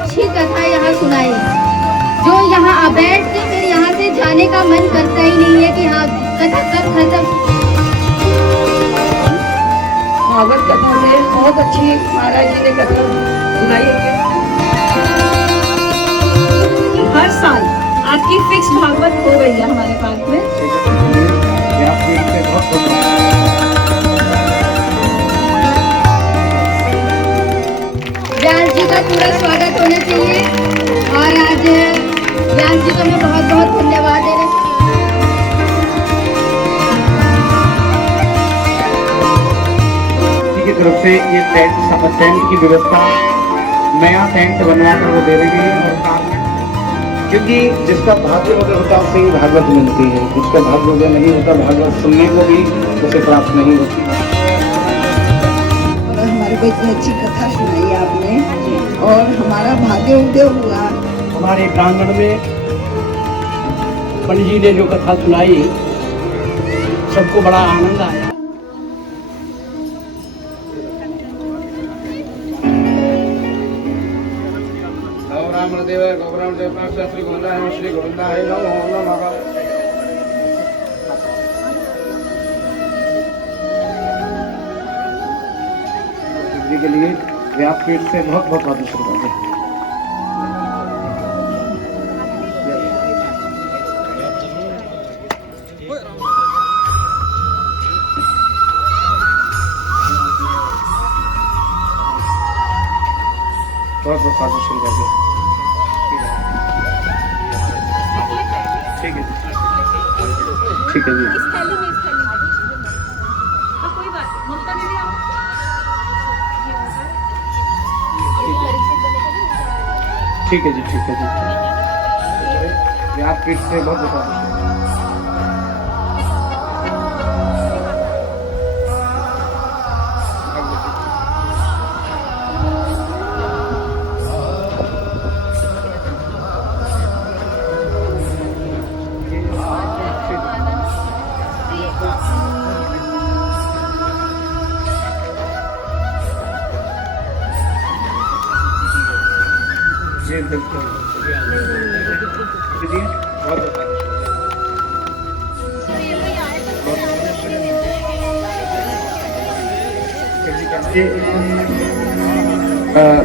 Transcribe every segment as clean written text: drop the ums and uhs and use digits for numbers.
अच्छी कथा यहाँ सुनाई, जो यहाँ बैठ के फिर यहाँ से जाने का मन करता ही नहीं है कि हाँ कथा कब खत्म। भागवत कथा से बहुत अच्छी महाराज जी ने कथा सुनाई है। हर साल आपकी फिक्स भागवत हो गई है हमारे पार्क में। व्यास जी का पूरा स्वागत होना चाहिए और आज व्यास जी को मैं बहुत बहुत धन्यवाद देना की तरफ से ये टेंट की व्यवस्था नया टेंट बनवा कर वो दे रही है। और क्योंकि जिसका भाग्य उदय होता है उसे ही भागवत मिलती है, जिसका भाग्य उदय नहीं होता भागवत सुनने को भी उसे प्राप्त नहीं होती। और हमारे को इतनी अच्छी कथा सुनाई आपने और हमारा भाग्य उदय हुआ। हमारे प्रांगण में पंडित जी ने जो कथा सुनाई सबको बड़ा आनंद आया। श्री गोविंदाय नमो नमः। के लिए व्यासपीठ से बहुत बहुत आशीर्वाद है। बहुत बहुत आशीर्वाद है। ठीक है ठीक है जी। ठीक है जी ठीक है जी। व्यासपीठ से बहुत बहुत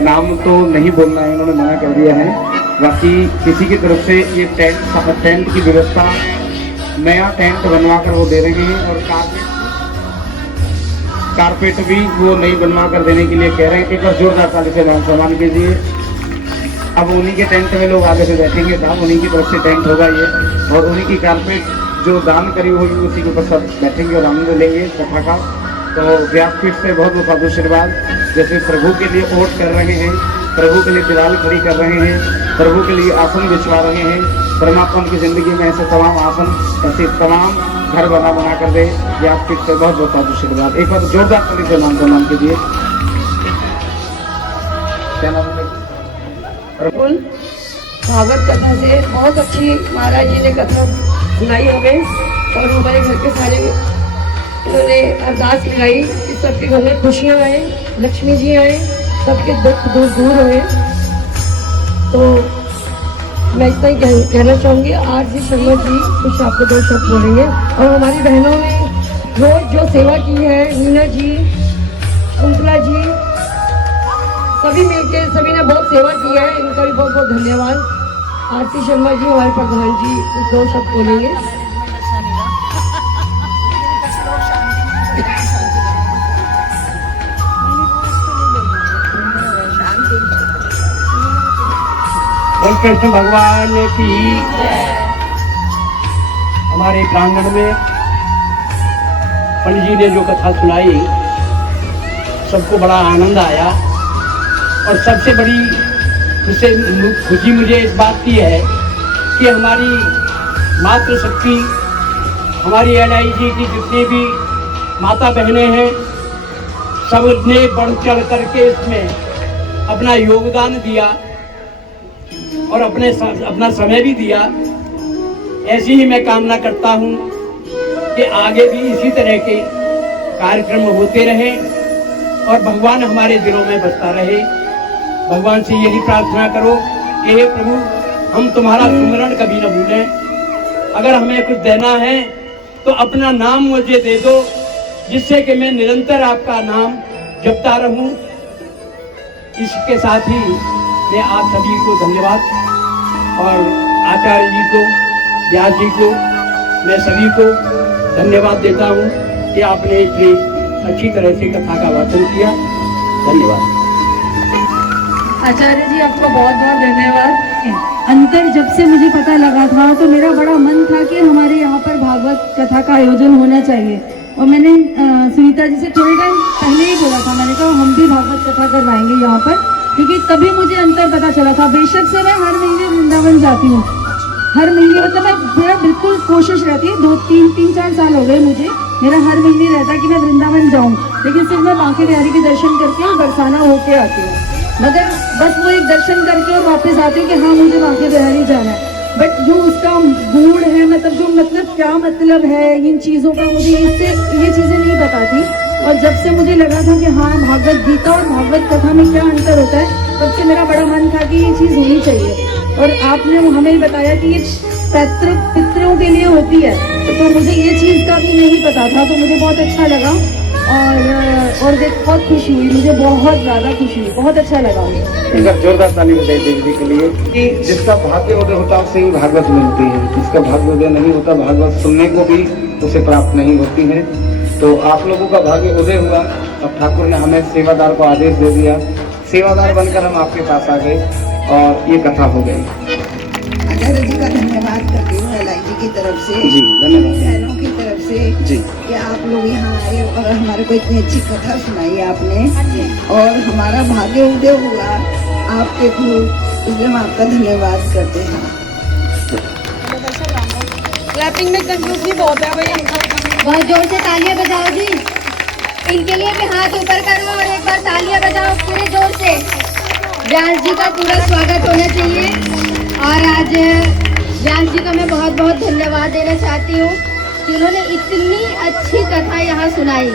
नाम तो नहीं बोलना है, इन्होंने मना कर दिया है। बाकी किसी की तरफ से ये टेंट की व्यवस्था नया टेंट बनवा कर वो दे रहे हैं और कारपेट भी वो नहीं बनवा कर देने के लिए कह रहे हैं। एक बार जोरदार ताली से सम्मान कीजिए। अब उन्हीं के टेंट में लोग आगे से बैठेंगे, साहब उन्हीं की तरफ से टेंट होगा ये और उन्हीं की कारपेट जो दान करी होगी उसी के ऊपर सब बैठेंगे और आनंद लेंगे कथा का। तो व्यासपीठ से बहुत बहुत आशीर्वाद। जैसे प्रभु के लिए ओट कर रहे हैं, प्रभु के लिए दीवार खड़ी कर रहे हैं, प्रभु के लिए आसन बिछवा रहे हैं, परमात्मा की जिंदगी में ऐसे तमाम आसन ऐसे तमाम घर बना कर दे। व्यासपीठ से बहुत बहुत आशीर्वाद। एक बार जोरदार ताली से नाम सम्मान कीजिए। क्या नाम है? भागवत कथा से बहुत अच्छी महाराज जी ने कथा सुनाई हमें और हमारे घर के सारे उन्होंने अरदास लगाई कि सबके घर में खुशियाँ आए, लक्ष्मी जी आए, सबके दुख दूर दूर हुए। तो मैं इतना ही कहना चाहूँगी। आज जी शर्मा जी कुछ आपको दो शब्द बोलेंगे और हमारी बहनों ने रोज जो सेवा की है, मीना जी, कुंतला जी, सभी मिलके सभी ने बहुत सेवा की है, इनका भी बहुत बहुत धन्यवाद। आरती शर्मा जी हमारे प्रधान जी कुछ दो शब्द बोलेंगे। कृष्ण भगवान की हमारे प्रांगण में पंडित जी ने जो कथा सुनाई सबको बड़ा आनंद आया और सबसे बड़ी खुशी मुझे इस बात की है कि हमारी मातृशक्ति, हमारी LIG की जितनी भी माता बहनें हैं सब ने बढ़ चढ़ करके इसमें अपना योगदान दिया और अपना समय भी दिया। ऐसी ही मैं कामना करता हूँ कि आगे भी इसी तरह के कार्यक्रम होते रहे और भगवान हमारे दिलों में बसता रहे। भगवान से यही प्रार्थना करो कि हे प्रभु, हम तुम्हारा सुमिरन कभी न भूलें। अगर हमें कुछ देना है तो अपना नाम मुझे दे दो, जिससे कि मैं निरंतर आपका नाम जपता रहूं। इसके साथ ही मैं आप सभी को धन्यवाद और आचार्य जी को, व्यास जी को, मैं सभी को धन्यवाद देता हूं कि आपने इतनी अच्छी तरह से कथा का वाचन किया। धन्यवाद। आचार्य जी आपको बहुत बहुत धन्यवाद। अंतर जब से मुझे पता लगा था तो मेरा बड़ा मन था कि हमारे यहाँ पर भागवत कथा का आयोजन होना चाहिए, और मैंने सुनीता जी से थोड़े टाइम पहले ही बोला था, मैंने कहा हम भी भागवत कथा करवाएंगे यहाँ पर, क्योंकि तभी मुझे अंतर पता चला था। बेशक से मैं हर महीने वृंदावन जाती हूँ, हर महीने, मतलब मेरा बिल्कुल कोशिश रहती है, 2-3-4 साल हो गए मुझे, मेरा हर महीने रहता है कि मैं वृंदावन जाऊँ, लेकिन सिर्फ मैं बांके बिहारी के दर्शन करके और बरसाना होके आती हूँ, मगर बस वो एक दर्शन करके और वापस आती हूँ कि हाँ मुझे बांके बिहारी जाना है। बट जो उसका गुण है, मतलब क्या मतलब है इन चीज़ों का, मुझे इससे ये चीज़ें नहीं पता थी। और जब से मुझे लगा था कि हाँ भागवत गीता और भागवत कथा में क्या अंतर होता है, तब से मेरा बड़ा मन था कि ये चीज़ होनी चाहिए। और आपने हमें बताया कि ये पितरों के लिए होती है, तो मुझे ये चीज़ का भी नहीं पता था, तो मुझे बहुत अच्छा लगा। और देख बहुत खुशी हुई, मुझे बहुत ज़्यादा खुशी हुई, बहुत अच्छा लगा मुझे। एक बार जोरदार ताली बजाई देवी जी के लिए कि जिसका भाग्य उदय होता है उसे ही भागवत मिलती है, जिसका भाग्य उदय नहीं होता भागवत सुनने को भी उसे प्राप्त नहीं होती है। तो आप लोगों का भाग्य उदय हुआ। अब ठाकुर ने हमें सेवादार को आदेश दे दिया, सेवादार बनकर हम आपके पास आ गए और ये कथा हो गई। आचार्य जी का धन्यवाद करती हूँ एल जी की तरफ से, जी धन्यवाद। बहनों की तरफ से जी कि आप लोग यहाँ आए और हमारे को इतनी अच्छी कथा सुनाई आपने, और हमारा भाग्य उदय हुआ आपके थ्रू, इसलिए हम आपका धन्यवाद करते हैं। क्लैपिंग में कंफ्यूज भी बहुत है भैया। बहुत जोर से तालियां बजाओ जी, इनके लिए भी हाथ ऊपर करो और एक बार तालियां बजाओ पूरे जोर से। व्यास जी का पूरा स्वागत होना चाहिए। और आज व्यास जी का मैं बहुत बहुत धन्यवाद देना चाहती हूँ कि उन्होंने इतनी अच्छी कथा यहाँ सुनाई,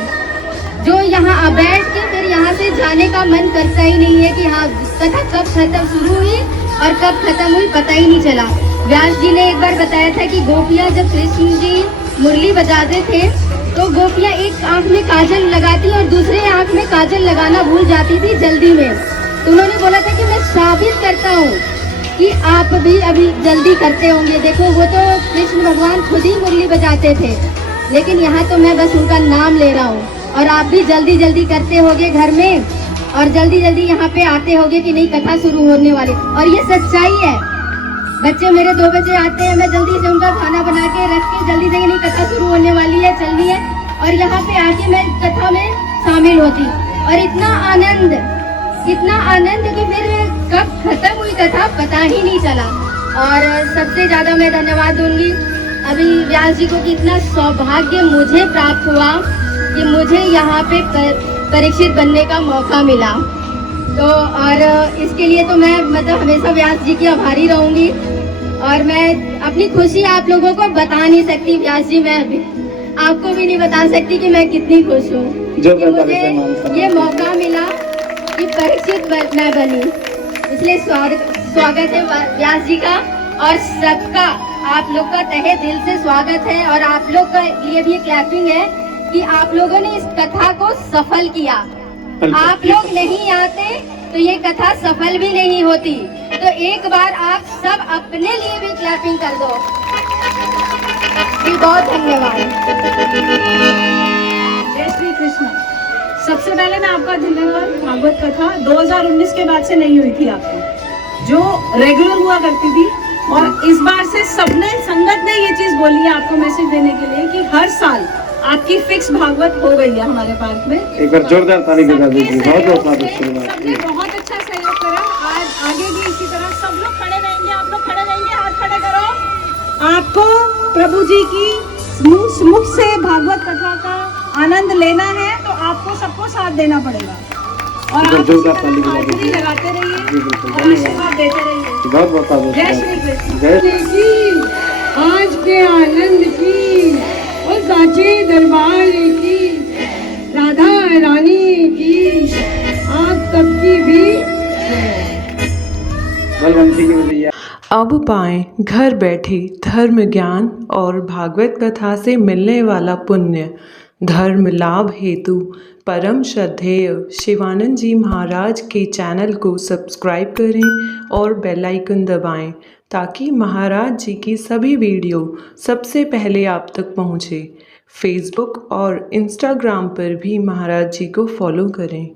जो यहाँ बैठ के फिर यहाँ से जाने का मन करता ही नहीं है कि हाँ कथा कब खत्म शुरू हुई और कब खत्म हुई पता ही नहीं चला। व्यास जी ने एक बार बताया था कि गोपियाँ जब कृष्ण जी मुरली बजाते थे तो गोपियाँ एक आंख में काजल लगाती और दूसरे आंख में काजल लगाना भूल जाती थी जल्दी में। तो उन्होंने बोला था कि मैं साबित करता हूँ कि आप भी अभी जल्दी करते होंगे। देखो वो तो कृष्ण भगवान खुद ही मुरली बजाते थे, लेकिन यहाँ तो मैं बस उनका नाम ले रहा हूँ, और आप भी जल्दी जल्दी करते होगे घर में और जल्दी जल्दी यहाँ पे आते होगे कि नहीं कथा शुरू होने वाली। और ये सच्चाई है, बच्चे मेरे 2 बजे आते हैं, मैं जल्दी से उनका खाना बना के रख के जल्दी से नहीं कथा शुरू होने वाली है, चलनी है, और यहाँ पे आके मैं कथा में शामिल होती। और इतना आनंद कि फिर कब खत्म हुई कथा पता ही नहीं चला। और सबसे ज्यादा मैं धन्यवाद दूंगी अभी व्यास जी को कि इतना सौभाग्य मुझे प्राप्त हुआ कि मुझे यहाँ पे परीक्षित बनने का मौका मिला। तो और इसके लिए तो मैं मतलब हमेशा व्यास जी की आभारी रहूंगी, और मैं अपनी खुशी आप लोगों को बता नहीं सकती। व्यास जी मैं अभी आपको भी नहीं बता सकती कि मैं कितनी खुश हूँ कि मुझे ये मौका मिला कि परीक्षित मैं बनी। इसलिए स्वागत है व्यास जी का, और सबका आप लोग का तहे दिल से स्वागत है। और आप लोग के लिए भी क्लैपिंग है कि आप लोगों ने इस कथा को सफल किया। आप लोग नहीं आते तो ये कथा सफल भी नहीं होती। तो एक बार आप सब अपने लिए भी क्लैपिंग कर दो। बहुत धन्यवाद। जय श्री कृष्ण। सबसे पहले मैं आपका धन्यवाद। भागवत कथा 2019 के बाद से नहीं हुई थी आपको, जो रेगुलर हुआ करती थी, और इस बार से सबने संगत ने ये चीज बोली है आपको मैसेज देने के लिए कि हर साल आपकी फिक्स भागवत हो गई है हमारे पार्क में। एक बार जोरदार ताली बजा दीजिए। सबने बहुत अच्छा सहयोग करा। आज आगे भी इसी तरह सब लोग खड़े रहेंगे, आप लोग खड़े रहेंगे, हाथ खड़े करो। आपको प्रभु जी की मुख से भागवत कथा का आनंद लेना है तो आपको सबको साथ देना पड़ेगा, और आप इसी तरह हाजिरी लगाते रहिए और आशीर्वाद देते रहिए। बहुत बहुत जय श्री कृष्ण। आज के आनंद की और साचे दरबार की, राधा रानी की, आप सबकी भी बलवंती की भैया। अब पाएं घर बैठे धर्म ज्ञान और भागवत कथा से मिलने वाला पुण्य। धर्म लाभ हेतु परम श्रद्धेय शिवानंद जी महाराज के चैनल को सब्सक्राइब करें और बेल आइकन दबाएं ताकि महाराज जी की सभी वीडियो सबसे पहले आप तक पहुँचे। फेसबुक और इंस्टाग्राम पर भी महाराज जी को फॉलो करें।